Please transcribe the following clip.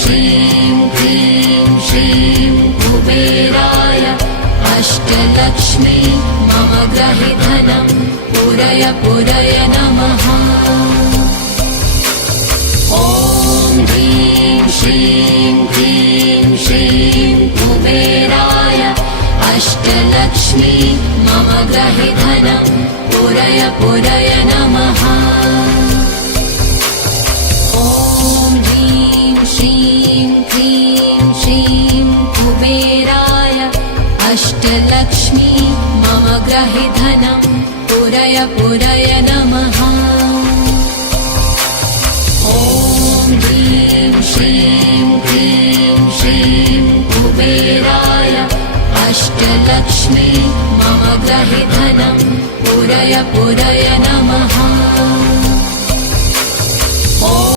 श्रीं क्लीं श्रीं कुबेराय अष्टलक्ष्मी मम गृहे धनं पूरय पूरय नमः। ॐ ह्रीं श्रीं क्लीं श्रीं कुबेराय अष्टलक्ष्मी मम गृहे धनं पूरय पूरय नमः। ॐ ह्रीं श्रीं क्लीं श्रीं कुबेराय अष्टलक्ष्मी मम गृहे धनं पूरय पूरय नमः। ॐ ह्रीं श्रीं क्लीं श्रीं कुबेराय अष्टलक्ष्मी मम गृहे धनं पूरय पूरय नमः।